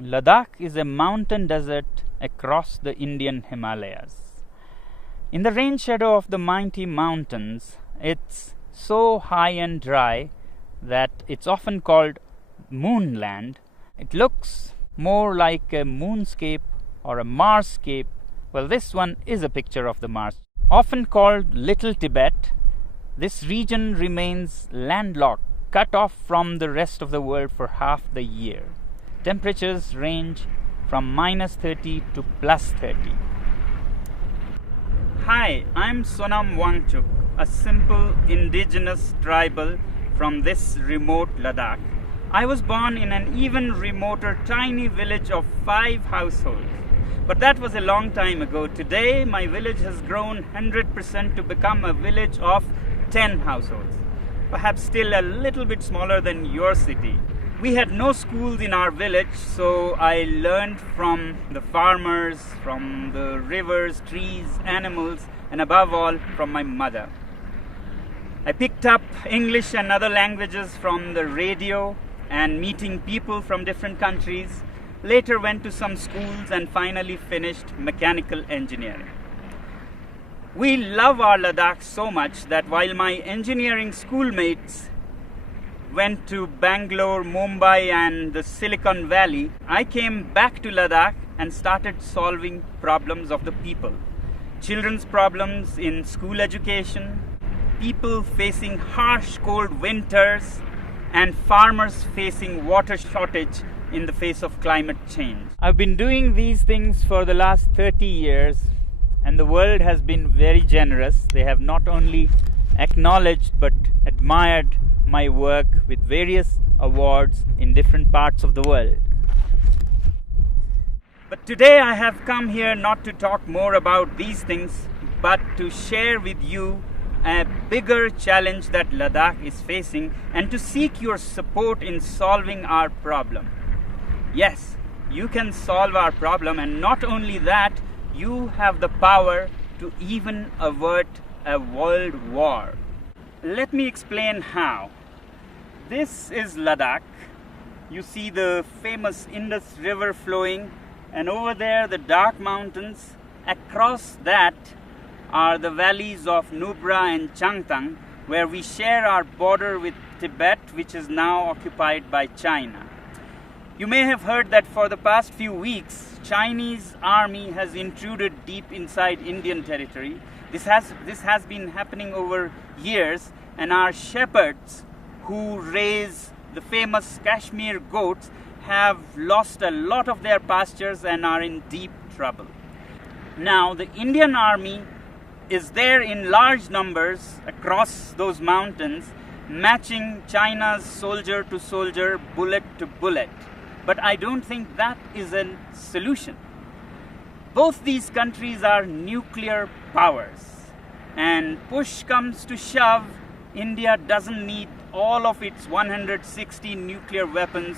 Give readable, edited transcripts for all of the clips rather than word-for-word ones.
Ladakh is a mountain desert across the Indian Himalayas. In the rain shadow of the mighty mountains, it's so high and dry that it's often called moonland. It looks more like a moonscape or a Marsscape. Well, this one is a picture of the Mars. Often called Little Tibet, this region remains landlocked, cut off from the rest of the world for half the year. Temperatures range from -30 to +30. Hi, I'm Sonam Wangchuk, a simple indigenous tribal from this remote Ladakh. I was born in an even remoter tiny village of 5 households. But that was a long time ago. Today, my village has grown 100% to become a village of 10 households. Perhaps still a little bit smaller than your city. We had no schools in our village, so I learned from the farmers, from the rivers, trees, animals, and above all, from my mother. I picked up English and other languages from the radio and meeting people from different countries. Later went to some schools and finally finished mechanical engineering. We love our Ladakh so much that while my engineering schoolmates went to Bangalore, Mumbai and the Silicon Valley, I came back to Ladakh and started solving problems of the people. Children's problems in school education, people facing harsh cold winters, and farmers facing water shortage in the face of climate change. I've been doing these things for the last 30 years and the world has been very generous. They have not only acknowledged but admired my work with various awards in different parts of the world. But today I have come here not to talk more about these things but to share with you a bigger challenge that Ladakh is facing and to seek your support in solving our problem. Yes, you can solve our problem, and not only that, you have the power to even avert a world war. Let me explain how. This is Ladakh. You see the famous Indus River flowing, and over there the dark mountains. Across that are the valleys of Nubra and Changtang, where we share our border with Tibet, which is now occupied by China. You may have heard that for the past few weeks, Chinese army has intruded deep inside Indian territory. This has been happening over years, and our shepherds who raise the famous Kashmir goats have lost a lot of their pastures and are in deep trouble. Now, the Indian army is there in large numbers across those mountains, matching China's soldier to soldier, bullet to bullet. But I don't think that is a solution. Both these countries are nuclear powers. And push comes to shove, India doesn't need all of its 160 nuclear weapons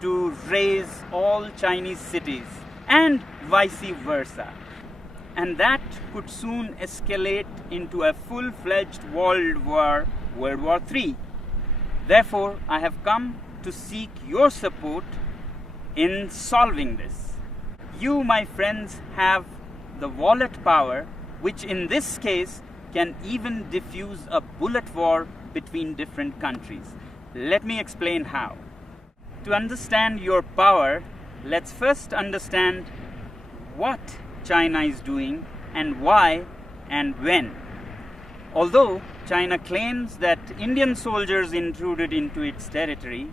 to raise all Chinese cities, and vice versa. And that could soon escalate into a full-fledged world war, World War III. Therefore, I have come to seek your support in solving this. You, my friends, have the wallet power, which in this case can even diffuse a bullet war between different countries. Let me explain how. To understand your power, let's first understand what China is doing and why and when. Although China claims that Indian soldiers intruded into its territory,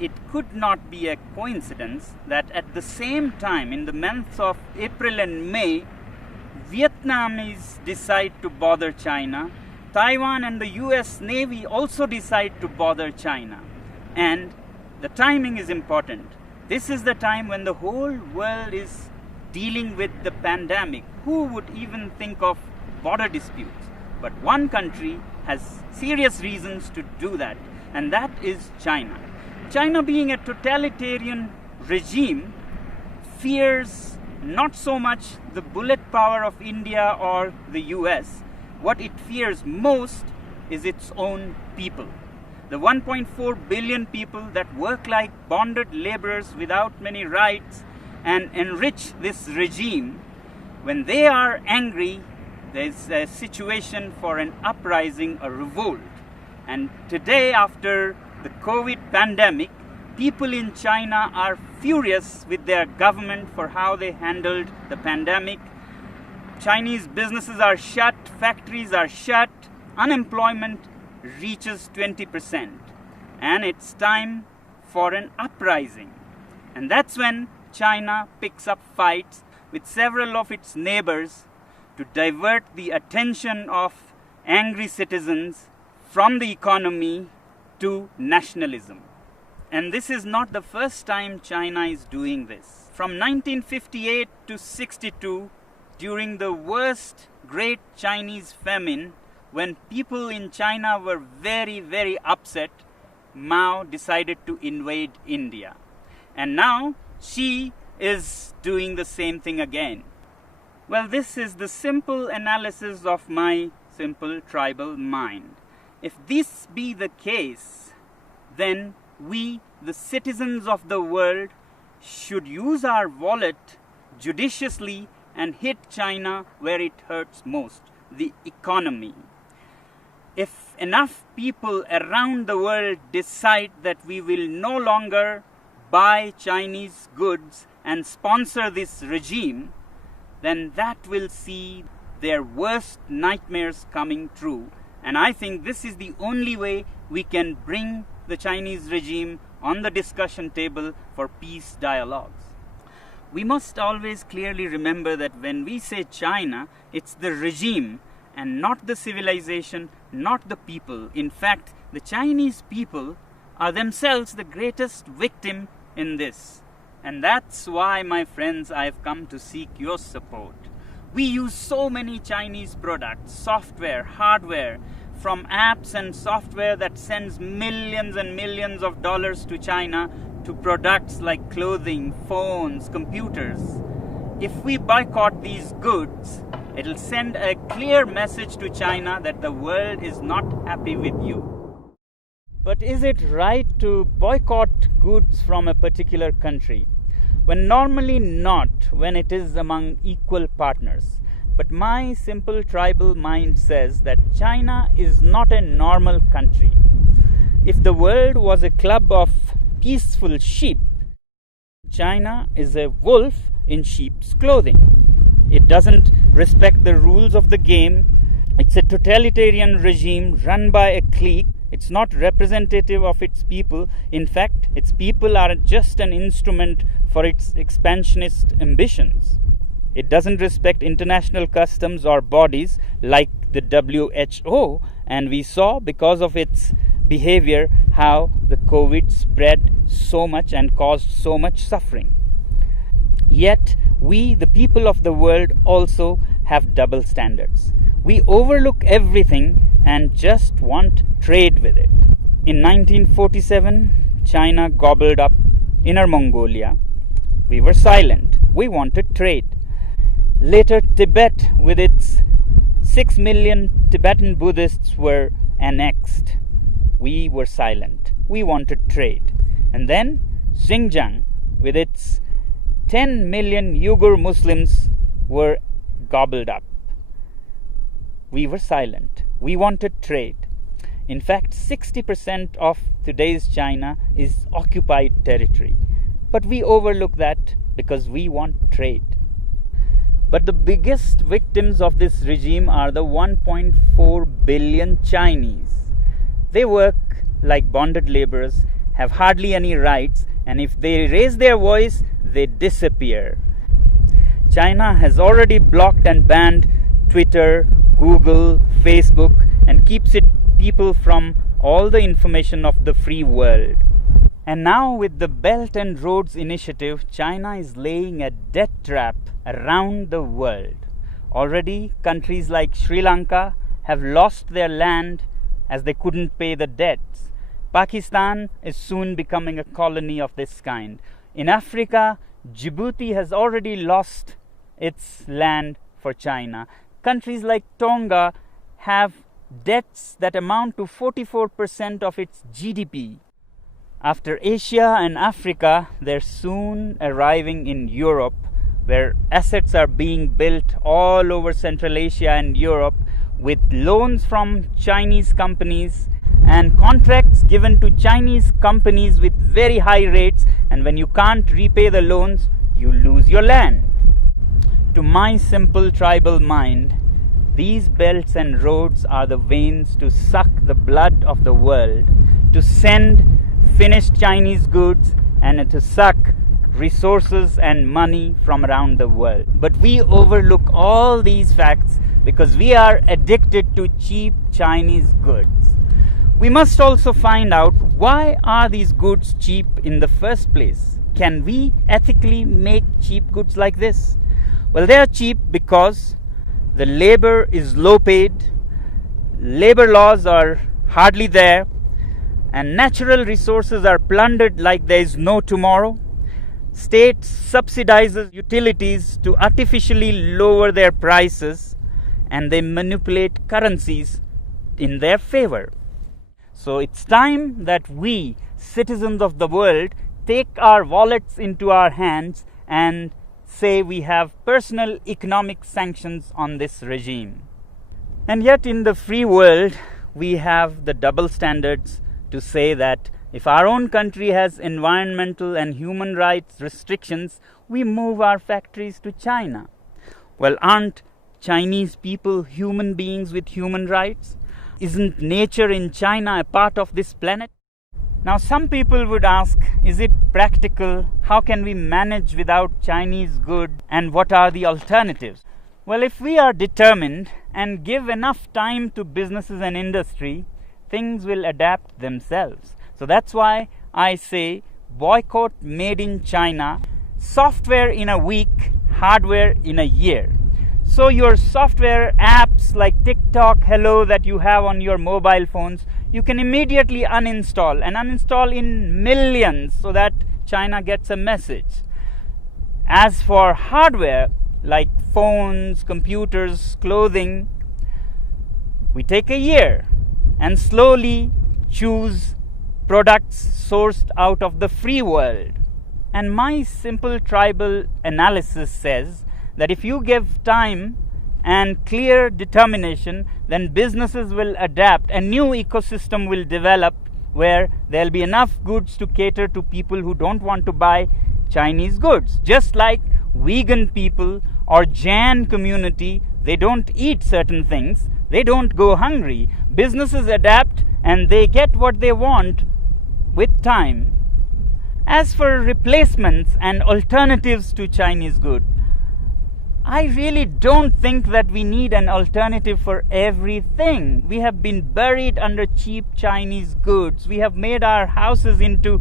it could not be a coincidence that at the same time, in the months of April and May, Vietnamese decide to bother China. Taiwan and the US Navy also decide to bother China. And the timing is important. This is the time when the whole world is dealing with the pandemic. Who would even think of border disputes? But one country has serious reasons to do that, and that is China. China, being a totalitarian regime, fears not so much the bullet power of India or the US. What it fears most is its own people. the 1.4 billion people that work like bonded laborers without many rights and enrich this regime, when they are angry, there's a situation for an uprising, a revolt. And today, after the COVID pandemic, people in China are furious with their government for how they handled the pandemic. Chinese businesses are shut, factories are shut, unemployment reaches 20%. And it's time for an uprising. And that's when China picks up fights with several of its neighbors to divert the attention of angry citizens from the economy to nationalism. And this is not the first time China is doing this. From 1958 to 62, during the worst great Chinese famine, when people in China were very, very upset, Mao decided to invade India. And now Xi is doing the same thing again. Well, this is the simple analysis of my simple tribal mind. If this be the case, then we, the citizens of the world, should use our wallet judiciously and hit China where it hurts most, the economy. If enough people around the world decide that we will no longer buy Chinese goods and sponsor this regime, then that will see their worst nightmares coming true. And I think this is the only way we can bring the Chinese regime on the discussion table for peace dialogues. We must always clearly remember that when we say China, it's the regime and not the civilization, not the people. In fact, the Chinese people are themselves the greatest victim in this. And that's why, my friends, I've come to seek your support. We use so many Chinese products, software, hardware, from apps and software that sends millions and millions of dollars to China to products like clothing, phones, computers. If we boycott these goods, it'll send a clear message to China that the world is not happy with you. But is it right to boycott goods from a particular country? When normally not, when it is among equal partners. But my simple tribal mind says that China is not a normal country. If the world was a club of peaceful sheep, China is a wolf in sheep's clothing. It doesn't respect the rules of the game. It's a totalitarian regime run by a clique. It's not representative of its people. In fact, its people are just an instrument for its expansionist ambitions. It doesn't respect international customs or bodies like the WHO, and we saw because of its behavior how the COVID spread so much and caused so much suffering. Yet, we, the people of the world, also have double standards. We overlook everything and just want trade with it. In 1947, China gobbled up Inner Mongolia. We were silent. We wanted trade. Later, Tibet, with its 6 million Tibetan Buddhists, were annexed. We were silent. We wanted trade. And then Xinjiang, with its 10 million Uyghur Muslims, were gobbled up. We were silent. We wanted trade. In fact, 60% of today's China is occupied territory. But we overlook that because we want trade. But the biggest victims of this regime are the 1.4 billion Chinese. They work like bonded laborers, have hardly any rights, and if they raise their voice, they disappear. China has already blocked and banned Twitter, Google, Facebook, and keeps its people from all the information of the free world. And now with the Belt and Roads Initiative, China is laying a debt trap around the world. Already, countries like Sri Lanka have lost their land as they couldn't pay the debts. Pakistan is soon becoming a colony of this kind. In Africa, Djibouti has already lost its land for China. Countries like Tonga have debts that amount to 44% of its GDP. After Asia and Africa, they're soon arriving in Europe, where assets are being built all over Central Asia and Europe with loans from Chinese companies and contracts given to Chinese companies with very high rates, and when you can't repay the loans, you lose your land. To my simple tribal mind, these belts and roads are the veins to suck the blood of the world, to send finished Chinese goods and to suck resources and money from around the world. But we overlook all these facts because we are addicted to cheap Chinese goods. We must also find out, why are these goods cheap in the first place? Can we ethically make cheap goods like this? Well, they are cheap because the labor is low paid, labor laws are hardly there, and natural resources are plundered like there is no tomorrow. State subsidizes utilities to artificially lower their prices, and they manipulate currencies in their favor. So it's time that we, citizens of the world, take our wallets into our hands and say we have personal economic sanctions on this regime. And yet in the free world, we have the double standards to say that if our own country has environmental and human rights restrictions, we move our factories to China. Well, aren't Chinese people human beings with human rights? Isn't nature in China a part of this planet? Now, some people would ask, is it practical? How can we manage without Chinese goods? And what are the alternatives? Well, if we are determined and give enough time to businesses and industry, things will adapt themselves. So that's why I say boycott made in China, software in a week, hardware in a year. So your software apps like TikTok, Hello that you have on your mobile phones, you can immediately uninstall and uninstall in millions so that China gets a message. As for hardware like phones, computers, clothing, we take a year and slowly choose products sourced out of the free world. And my simple tribal analysis says that if you give time and clear determination, then businesses will adapt. A new ecosystem will develop where there'll be enough goods to cater to people who don't want to buy Chinese goods. Just like vegan people or Jain community, they don't eat certain things, they don't go hungry. Businesses adapt and they get what they want with time. As for replacements and alternatives to Chinese goods, I really don't think that we need an alternative for everything. We have been buried under cheap Chinese goods. We have made our houses into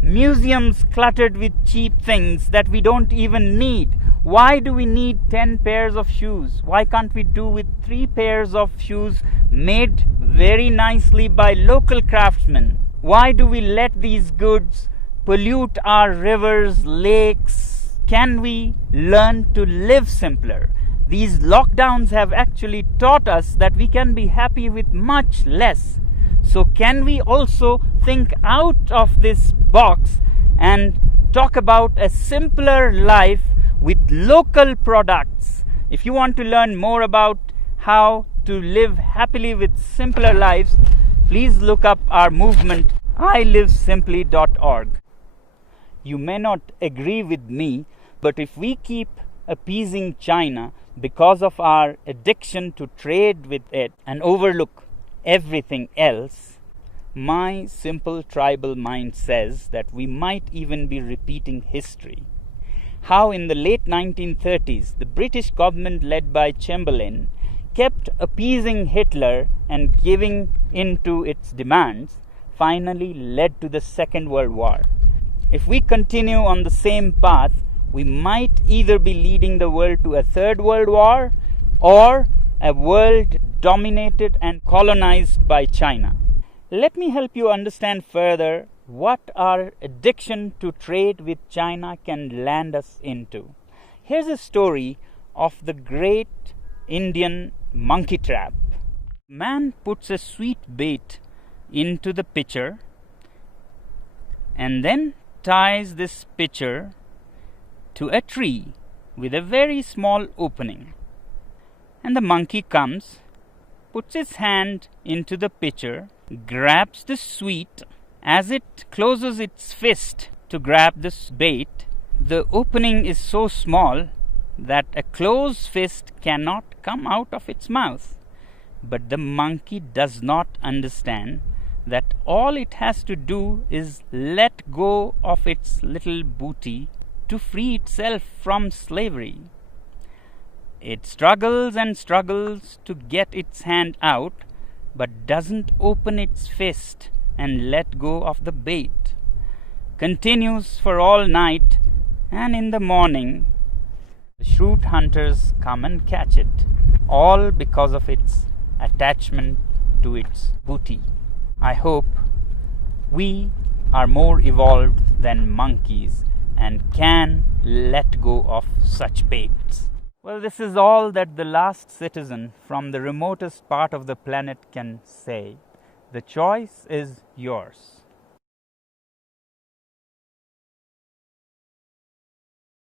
museums cluttered with cheap things that we don't even need. Why do we need 10 pairs of shoes? Why can't we do with 3 pairs of shoes made very nicely by local craftsmen? Why do we let these goods pollute our rivers, lakes? Can we learn to live simpler? These lockdowns have actually taught us that we can be happy with much less. So can we also think out of this box and talk about a simpler life with local products? If you want to learn more about how to live happily with simpler lives, please look up our movement, ilivesimply.org. You may not agree with me, but if we keep appeasing China because of our addiction to trade with it and overlook everything else, my simple tribal mind says that we might even be repeating history. How in the late 1930s, the British government led by Chamberlain kept appeasing Hitler and giving in to its demands, finally led to the Second World War. If we continue on the same path, we might either be leading the world to a third world war or a world dominated and colonized by China. Let me help you understand further what our addiction to trade with China can land us into. Here's a story of the great Indian monkey trap. Man puts a sweet bait into the pitcher and then ties this pitcher to a tree with a very small opening. And the monkey comes, puts his hand into the pitcher, grabs the sweet. As it closes its fist to grab this bait, the opening is so small that a closed fist cannot come out of its mouth. But the monkey does not understand that all it has to do is let go of its little booty to free itself from slavery. It struggles and struggles to get its hand out, but doesn't open its fist and let go of the bait. Continues for all night, and in the morning the shrewd hunters come and catch it, all because of its attachment to its booty. I hope we are more evolved than monkeys and can let go of such baits. Well, this is all that the last citizen from the remotest part of the planet can say. The choice is yours.